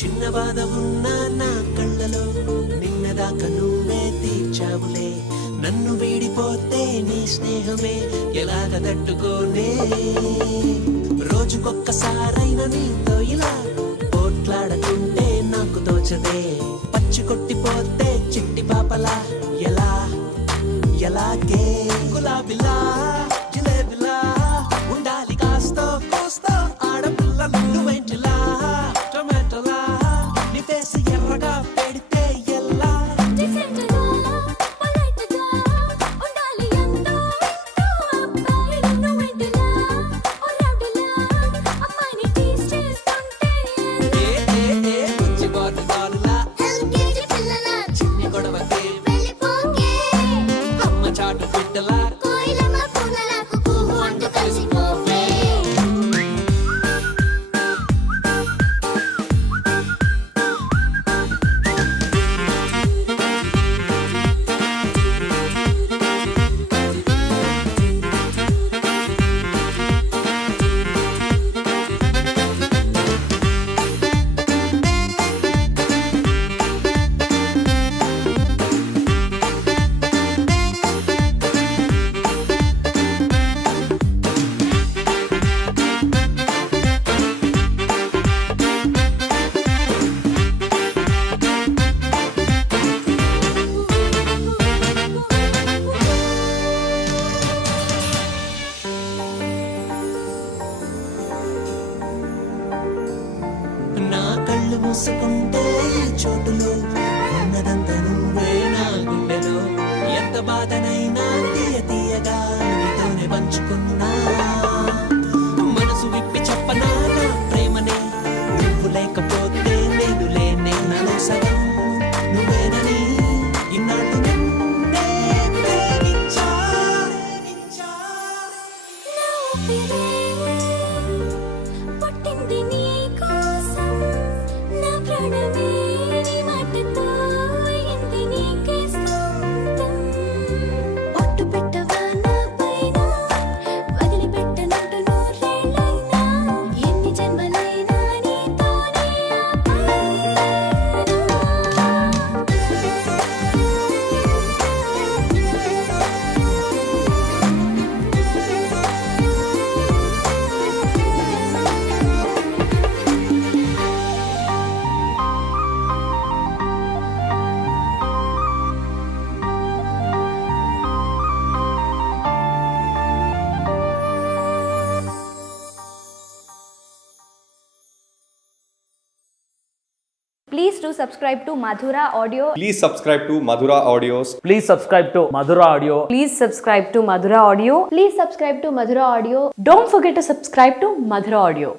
చిన్న బాధ ఉన్నా నా కళ్ళలో నిన్నదాకా నువ్వే తీర్చావులే. నన్ను వీడిపోతే నీ స్నేహమే ఎలాగ తట్టుకోనే. రోజుకొక్కసారైనా నీతో ఇలా పోట్లాడకుంటే నాకు తోచదే. పచ్చి కొట్టిపోతే చిట్టి పాపలా ఎలా ఎలాగే. గులాబిలా జిలేబిలా ఉండాలి కాస్తో కూస్తో ఆడపిల్ల. నువ్వేంటిలా టొమాటోలా నీ ఫేస్ ఎర్రగా పెడితే ఎలా. మూసుకుంటే చోటులో ఉన్నదంతా నువ్వే నా గుండెలో. ఎంత బాధనైనా తీయ తీయగా నీతోనే పంచుకున్నా. మనసు విప్పి చెప్పనా నా ప్రేమనే. నువ్వు లేకపోతే నేను లేనే. నాలో సగం నువ్వేనని ఇన్నాళ్ళు నిన్నే ప్రేమించా. Please do subscribe to Madhura Audio. Please subscribe to Madhura Audios. Please subscribe to Madhura Audio. Please subscribe to Madhura Audio. Please subscribe to Madhura Audio. Don't forget to subscribe to Madhura Audio.